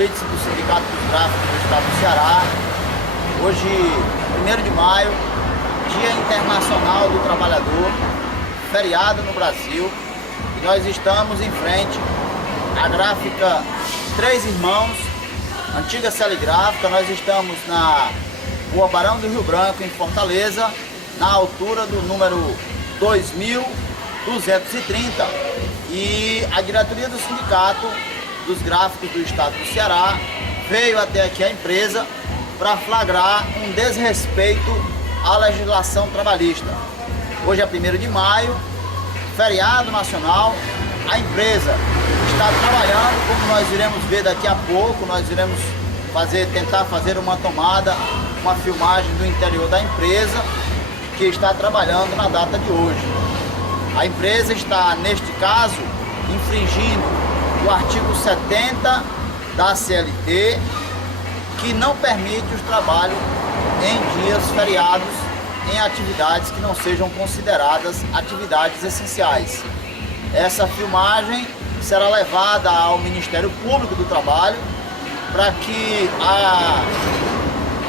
Blitz do Sindicato dos Gráficos do Estado do Ceará. Hoje, 1º de maio, Dia Internacional do Trabalhador, feriado no Brasil, e nós estamos em frente à gráfica Três Irmãos, antiga Celigráfica. Nós estamos na Rua Barão do Rio Branco, em Fortaleza, na altura do número 2230, e a diretoria do Sindicato dos Gráficos do Estado do Ceará veio até aqui a empresa para flagrar um desrespeito à legislação trabalhista. Hoje é 1º de maio, feriado nacional. A empresa está trabalhando, como nós iremos ver daqui a pouco. Nós iremos tentar fazer uma tomada, uma filmagem do interior da empresa, que está trabalhando na data de hoje. A empresa está, neste caso, infringindo o artigo 70 da CLT, que não permite os trabalhos em dias feriados, em atividades que não sejam consideradas atividades essenciais. Essa filmagem será levada ao Ministério Público do Trabalho para que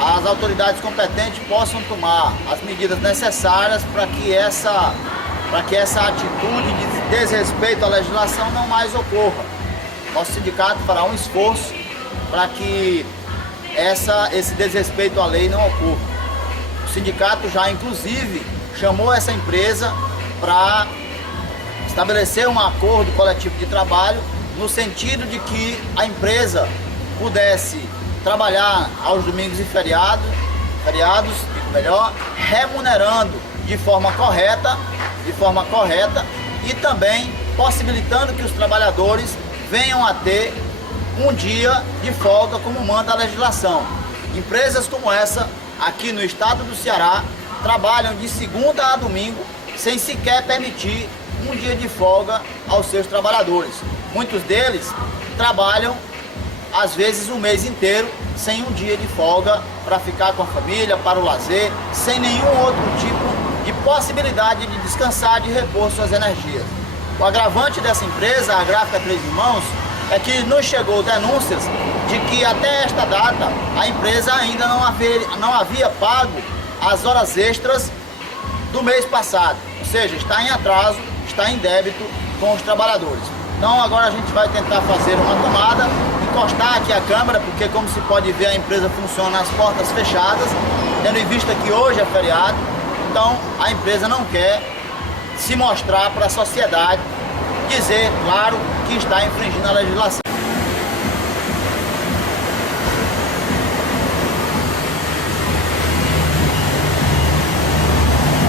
as autoridades competentes possam tomar as medidas necessárias para que essa atitude de desrespeito à legislação não mais ocorra. Nosso sindicato fará um esforço para que esse desrespeito à lei não ocorra. O sindicato já, inclusive, chamou essa empresa para estabelecer um acordo coletivo de trabalho no sentido de que a empresa pudesse trabalhar aos domingos e feriados, remunerando de forma correta e também possibilitando que os trabalhadores venham a ter um dia de folga, como manda a legislação. Empresas como essa, aqui no estado do Ceará, trabalham de segunda a domingo, sem sequer permitir um dia de folga aos seus trabalhadores. Muitos deles trabalham, às vezes, o mês inteiro, sem um dia de folga para ficar com a família, para o lazer, sem nenhum outro tipo de possibilidade de descansar, de repor suas energias. O agravante dessa empresa, a Gráfica Três Irmãos, é que nos chegou denúncias de que até esta data a empresa ainda não havia pago as horas extras do mês passado, ou seja, está em atraso, está em débito com os trabalhadores. Então agora a gente vai tentar fazer uma tomada, encostar aqui a câmera, porque, como se pode ver, a empresa funciona às portas fechadas, tendo em vista que hoje é feriado. Então a empresa não quer se mostrar para a sociedade, dizer, claro, que está infringindo a legislação.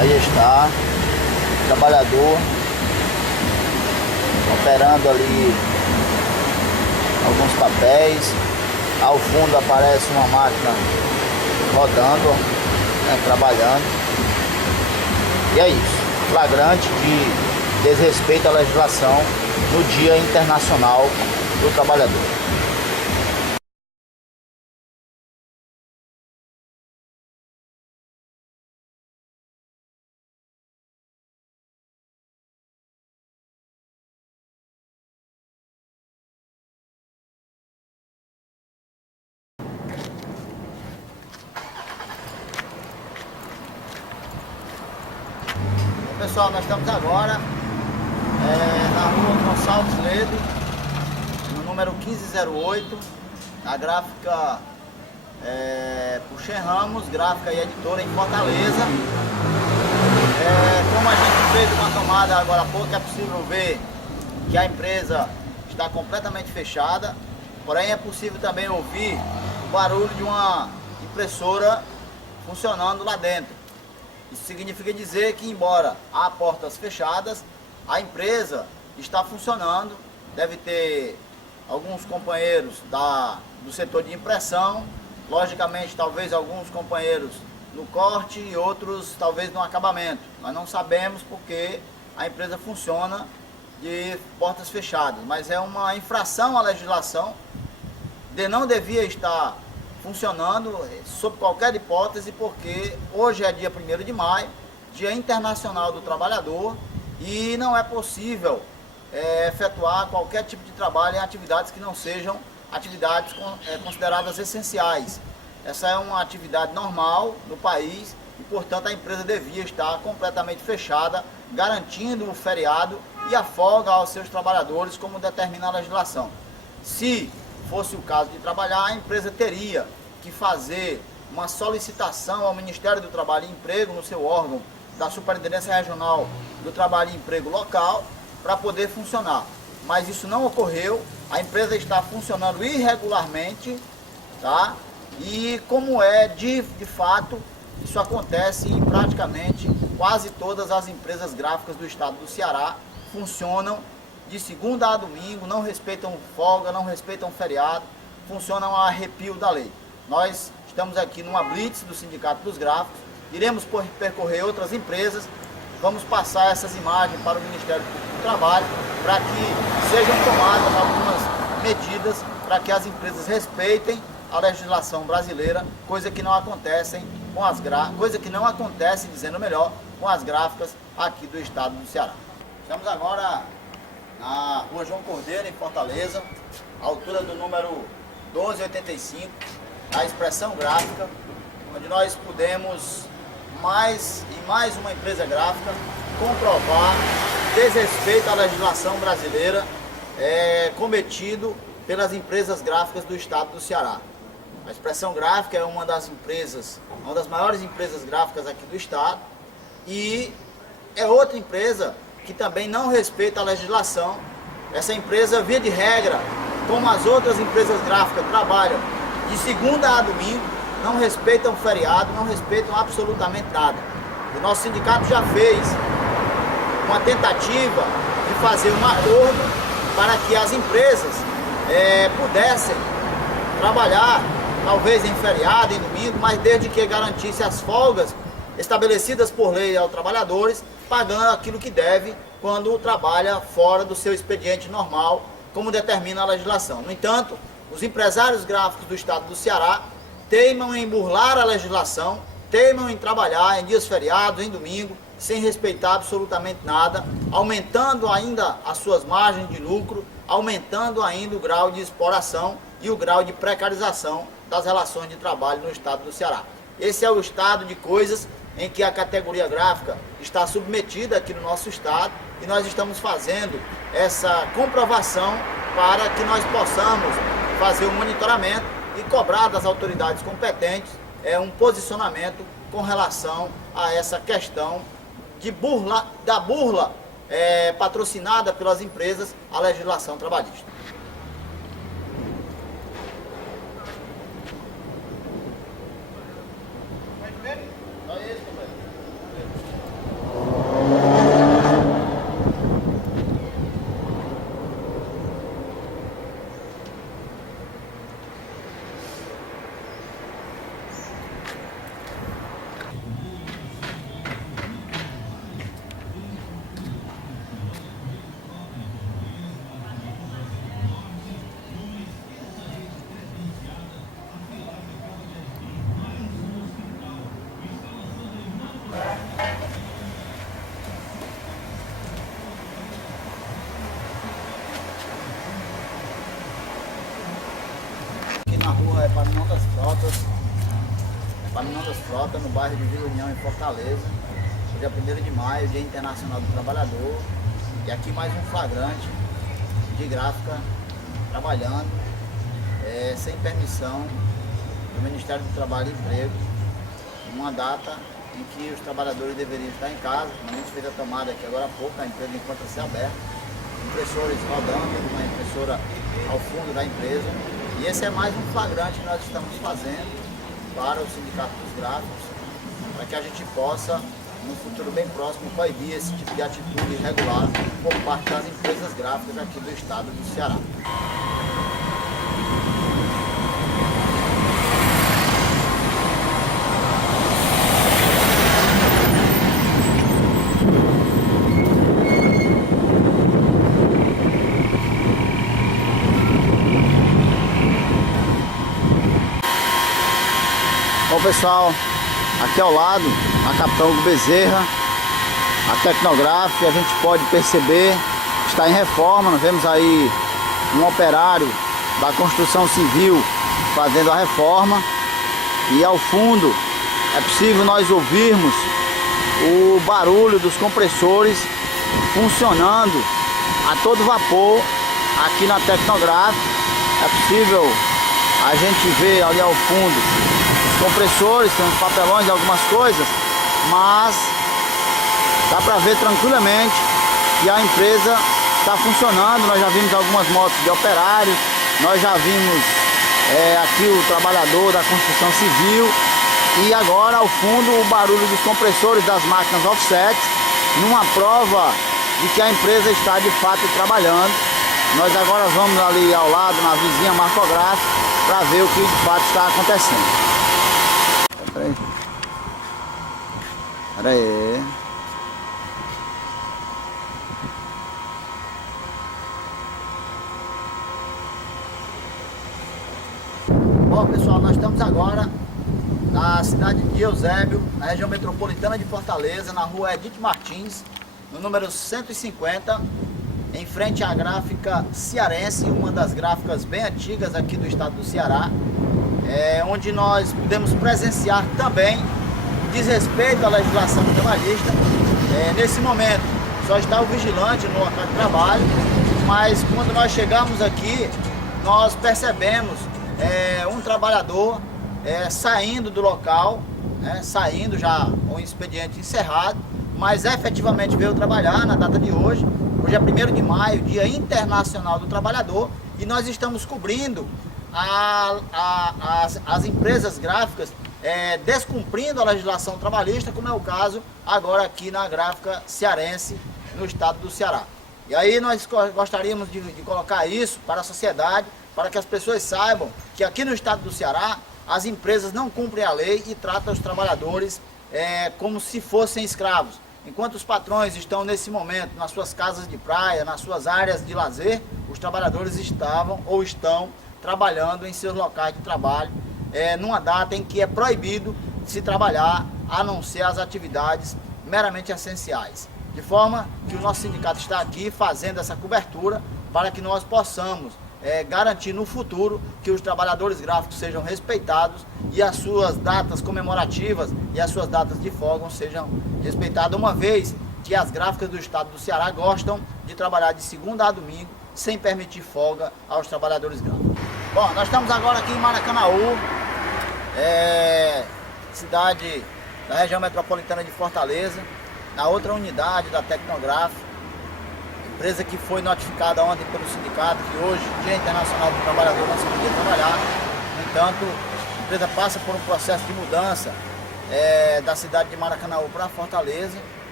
Aí está o trabalhador operando ali alguns papéis. Ao fundo aparece uma máquina rodando, trabalhando. E é isso, flagrante de desrespeito à legislação no Dia Internacional do Trabalhador. Pessoal, nós estamos agora na rua Gonçalves Ledo, no número 1508, na gráfica Puxem Ramos, gráfica e editora, em Fortaleza. Como a gente fez uma tomada agora há pouco, é possível ver que a empresa está completamente fechada, porém é possível também ouvir o barulho de uma impressora funcionando lá dentro. Isso significa dizer que, embora há portas fechadas, a empresa está funcionando. Deve ter alguns companheiros do setor de impressão, logicamente talvez alguns companheiros no corte e outros talvez no acabamento. Nós não sabemos porque a empresa funciona de portas fechadas, mas é uma infração à legislação, não devia estar funcionando sob qualquer hipótese, porque hoje é dia 1º de maio, Dia Internacional do Trabalhador, e não é possível efetuar qualquer tipo de trabalho em atividades que não sejam atividades consideradas essenciais. Essa é uma atividade normal no país e, portanto, a empresa devia estar completamente fechada, garantindo o feriado e a folga aos seus trabalhadores, como determina a legislação. Se fosse o caso de trabalhar, a empresa teria que fazer uma solicitação ao Ministério do Trabalho e Emprego, no seu órgão da Superintendência Regional do Trabalho e Emprego local, para poder funcionar. Mas isso não ocorreu, a empresa está funcionando irregularmente, tá? E como de fato, isso acontece em praticamente quase todas as empresas gráficas do estado do Ceará, funcionam de segunda a domingo, não respeitam folga, não respeitam feriado, funcionam a arrepio da lei. Nós estamos aqui numa blitz do Sindicato dos Gráficos, iremos percorrer outras empresas, vamos passar essas imagens para o Ministério Público do Trabalho, para que sejam tomadas algumas medidas para que as empresas respeitem a legislação brasileira, coisa que não acontece com as dizendo melhor, com as gráficas aqui do estado do Ceará. Estamos agora na Rua João Cordeiro, em Fortaleza, altura do número 1285, a Expressão Gráfica, onde nós pudemos, em mais uma empresa gráfica, comprovar desrespeito à legislação brasileira cometido pelas empresas gráficas do estado do Ceará. A Expressão Gráfica é uma das maiores empresas gráficas aqui do estado e é outra empresa que também não respeita a legislação. Essa empresa, via de regra, como as outras empresas gráficas trabalham de segunda a domingo, não respeitam feriado, não respeitam absolutamente nada. O nosso sindicato já fez uma tentativa de fazer um acordo para que as empresas pudessem trabalhar, talvez em feriado, em domingo, mas desde que garantisse as folgas estabelecidas por lei aos trabalhadores, pagando aquilo que deve quando trabalha fora do seu expediente normal, como determina a legislação. No entanto, os empresários gráficos do estado do Ceará teimam em burlar a legislação, teimam em trabalhar em dias feriados, em domingo, sem respeitar absolutamente nada, aumentando ainda as suas margens de lucro, aumentando ainda o grau de exploração e o grau de precarização das relações de trabalho no estado do Ceará. Esse é o estado de coisas em que a categoria gráfica está submetida aqui no nosso estado e nós estamos fazendo essa comprovação para que nós possamos fazer um monitoramento e cobrar das autoridades competentes um posicionamento com relação a essa questão da burla patrocinada pelas empresas à legislação trabalhista. Na rua Epaminondas Frota, no bairro de Vila União, em Fortaleza. Hoje é 1º de maio, Dia Internacional do Trabalhador. E aqui mais um flagrante de gráfica trabalhando sem permissão do Ministério do Trabalho e Emprego, numa data em que os trabalhadores deveriam estar em casa. A gente fez a tomada aqui agora há pouco, a empresa encontra-se aberta, impressores rodando, uma impressora ao fundo da empresa. E esse é mais um flagrante que nós estamos fazendo para o Sindicato dos Gráficos, para que a gente possa, no futuro bem próximo, coibir esse tipo de atitude irregular por parte das empresas gráficas aqui do estado do Ceará. Bom, pessoal, aqui ao lado, a Capitão Hugo Bezerra, a Tecnográfica, a gente pode perceber que está em reforma. Nós vemos aí um operário da construção civil fazendo a reforma. E ao fundo é possível nós ouvirmos o barulho dos compressores funcionando a todo vapor aqui na Tecnográfica. É possível a gente ver ali ao fundo os compressores, tem uns papelões, algumas coisas, mas dá para ver tranquilamente que a empresa está funcionando. Nós já vimos algumas motos de operários, nós já vimos aqui o trabalhador da construção civil, e agora ao fundo o barulho dos compressores das máquinas offset, numa prova de que a empresa está de fato trabalhando. Nós agora vamos ali ao lado, na vizinha Marcográfica, para ver o que de fato está acontecendo. Pera aí. Bom, pessoal, nós estamos agora na cidade de Eusébio, na região metropolitana de Fortaleza, na rua Edith Martins, no número 150, em frente à gráfica cearense, uma das gráficas bem antigas aqui do estado do Ceará, onde nós podemos presenciar também desrespeito à legislação trabalhista. Nesse momento só está o vigilante no local de trabalho, mas quando nós chegamos aqui, nós percebemos um trabalhador saindo do local, saindo já com o expediente encerrado, mas efetivamente veio trabalhar na data de hoje. Hoje é 1º de maio, Dia Internacional do Trabalhador, e nós estamos cobrindo as empresas gráficas descumprindo a legislação trabalhista, como é o caso agora aqui na gráfica cearense, no estado do Ceará. E aí nós gostaríamos de colocar isso para a sociedade, para que as pessoas saibam que aqui no estado do Ceará as empresas não cumprem a lei e tratam os trabalhadores como se fossem escravos. Enquanto os patrões estão nesse momento nas suas casas de praia, nas suas áreas de lazer, os trabalhadores estavam ou estão trabalhando em seus locais de trabalho, numa data em que é proibido se trabalhar, a não ser as atividades meramente essenciais. De forma que o nosso sindicato está aqui fazendo essa cobertura para que nós possamos garantir no futuro que os trabalhadores gráficos sejam respeitados e as suas datas comemorativas e as suas datas de folga sejam respeitadas, uma vez que as gráficas do estado do Ceará gostam de trabalhar de segunda a domingo sem permitir folga aos trabalhadores gráficos. Bom, nós estamos agora aqui em Maracanaú, cidade da região metropolitana de Fortaleza, na outra unidade da Tecnográfica, empresa que foi notificada ontem pelo sindicato que hoje, Dia Internacional do Trabalhador, não se podia trabalhar. No entanto, a empresa passa por um processo de mudança da cidade de Maracanaú para Fortaleza,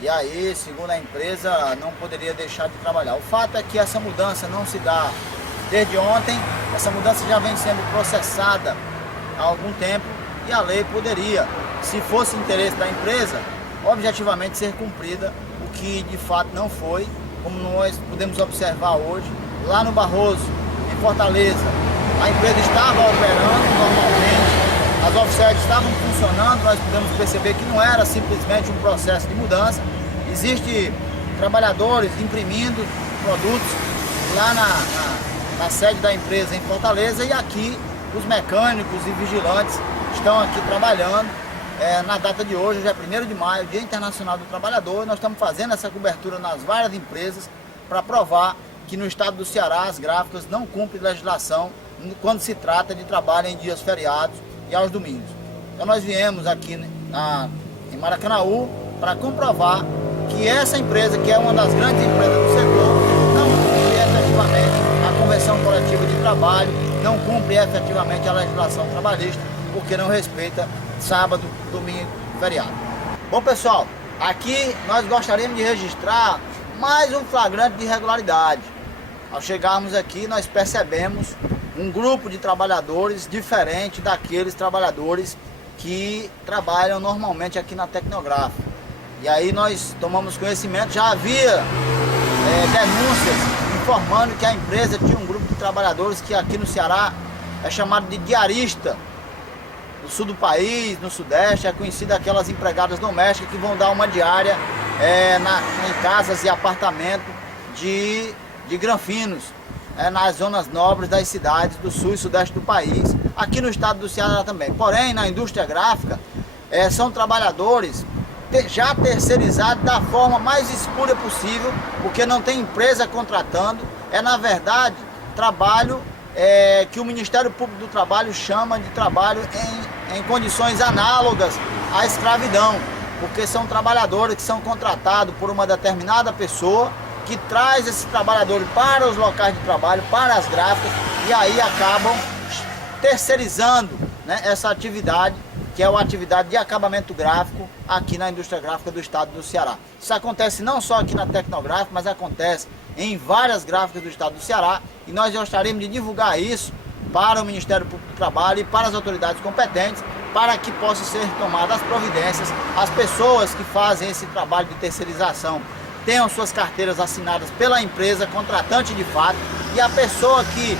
e aí, segundo a empresa, não poderia deixar de trabalhar. O fato é que essa mudança não se dá desde ontem, essa mudança já vem sendo processada há algum tempo, e a lei poderia, se fosse interesse da empresa, objetivamente ser cumprida, o que de fato não foi. Como nós podemos observar hoje, lá no Barroso, em Fortaleza, a empresa estava operando normalmente, as offsets estavam funcionando, nós podemos perceber que não era simplesmente um processo de mudança. Existem trabalhadores imprimindo produtos lá na sede da empresa em Fortaleza, e aqui os mecânicos e vigilantes estão aqui trabalhando. Na data de hoje, já é 1º de maio, Dia Internacional do Trabalhador, nós estamos fazendo essa cobertura nas várias empresas para provar que no estado do Ceará as gráficas não cumprem legislação quando se trata de trabalho em dias feriados e aos domingos. Então nós viemos aqui em Maracanaú para comprovar que essa empresa, que é uma das grandes empresas do setor, não cumpre efetivamente a convenção coletiva de trabalho, não cumpre efetivamente a legislação trabalhista, porque não respeita sábado, domingo, feriado. Bom, pessoal, aqui nós gostaríamos de registrar mais um flagrante de irregularidade. Ao chegarmos aqui, nós percebemos um grupo de trabalhadores diferente daqueles trabalhadores que trabalham normalmente aqui na Tecnográfica. E aí nós tomamos conhecimento, já havia denúncias informando que a empresa tinha um grupo de trabalhadores que aqui no Ceará é chamado de diarista. No sul do país, no sudeste, é conhecida aquelas empregadas domésticas que vão dar uma diária em casas e apartamentos de granfinos. nas zonas nobres das cidades do sul e sudeste do país, aqui no estado do Ceará também. Porém, na indústria gráfica, são trabalhadores já terceirizados da forma mais espúria possível, porque não tem empresa contratando, na verdade trabalho que o Ministério Público do Trabalho chama de trabalho em condições análogas à escravidão, porque são trabalhadores que são contratados por uma determinada pessoa que traz esses trabalhadores para os locais de trabalho, para as gráficas, e aí acabam terceirizando, né, essa atividade, que é uma atividade de acabamento gráfico aqui na indústria gráfica do estado do Ceará. Isso acontece não só aqui na Tecnográfica, mas acontece em várias gráficas do estado do Ceará, e nós gostaríamos de divulgar isso para o Ministério Público do Trabalho e para as autoridades competentes, para que possam ser tomadas as providências. As pessoas que fazem esse trabalho de terceirização tenham suas carteiras assinadas pela empresa contratante de fato, e a pessoa que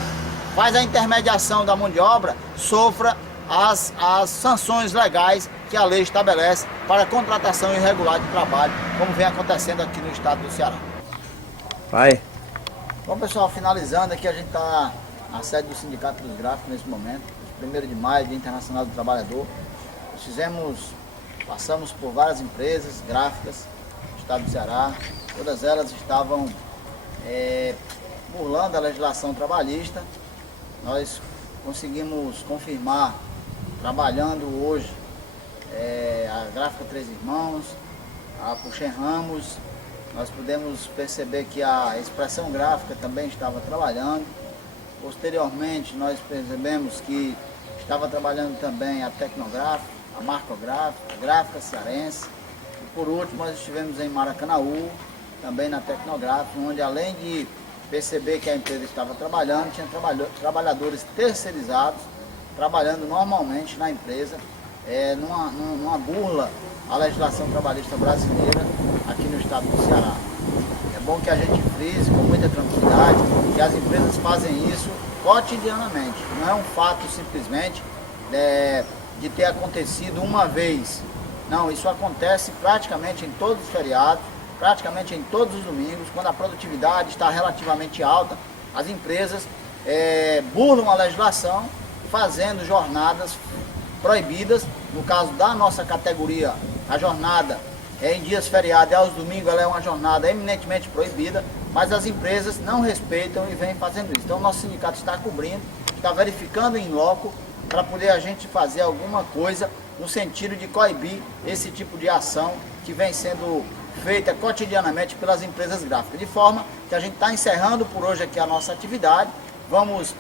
faz a intermediação da mão de obra sofra as sanções legais que a lei estabelece para contratação irregular de trabalho, como vem acontecendo aqui no estado do Ceará. Vai. Bom, pessoal, finalizando aqui, a gente está na sede do Sindicato dos Gráficos nesse momento, 1º de maio, Dia Internacional do Trabalhador. Passamos por várias empresas gráficas do estado do Ceará, todas elas estavam burlando a legislação trabalhista. Nós conseguimos confirmar, trabalhando hoje, a Gráfica Três Irmãos, a Puxem Ramos. Nós pudemos perceber que a Expressão Gráfica também estava trabalhando. Posteriormente, nós percebemos que estava trabalhando também a Tecnográfica, a Marcográfica, a Gráfica Cearense. E por último, nós estivemos em Maracanaú, também na Tecnográfica, onde além de perceber que a empresa estava trabalhando, tinha trabalhadores terceirizados, trabalhando normalmente na empresa, numa burla à legislação trabalhista brasileira aqui no estado do Ceará. É bom que a gente frise com muita tranquilidade que as empresas fazem isso cotidianamente. Não é um fato simplesmente de ter acontecido uma vez. Não, isso acontece praticamente em todos os feriados, praticamente em todos os domingos, quando a produtividade está relativamente alta. As empresas burlam a legislação, fazendo jornadas proibidas. No caso da nossa categoria, a jornada em dias feriados e aos domingos ela é uma jornada eminentemente proibida, mas as empresas não respeitam e vêm fazendo isso. Então o nosso sindicato está cobrindo, está verificando em loco para poder a gente fazer alguma coisa no sentido de coibir esse tipo de ação que vem sendo feita cotidianamente pelas empresas gráficas. De forma que a gente está encerrando por hoje aqui a nossa atividade. Vamos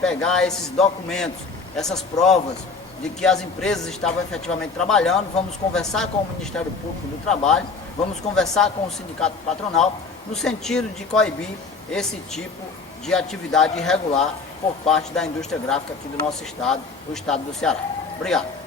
pegar esses documentos, essas provas de que as empresas estavam efetivamente trabalhando, vamos conversar com o Ministério Público do Trabalho, vamos conversar com o Sindicato Patronal, no sentido de coibir esse tipo de atividade irregular por parte da indústria gráfica aqui do nosso estado, o estado do Ceará. Obrigado.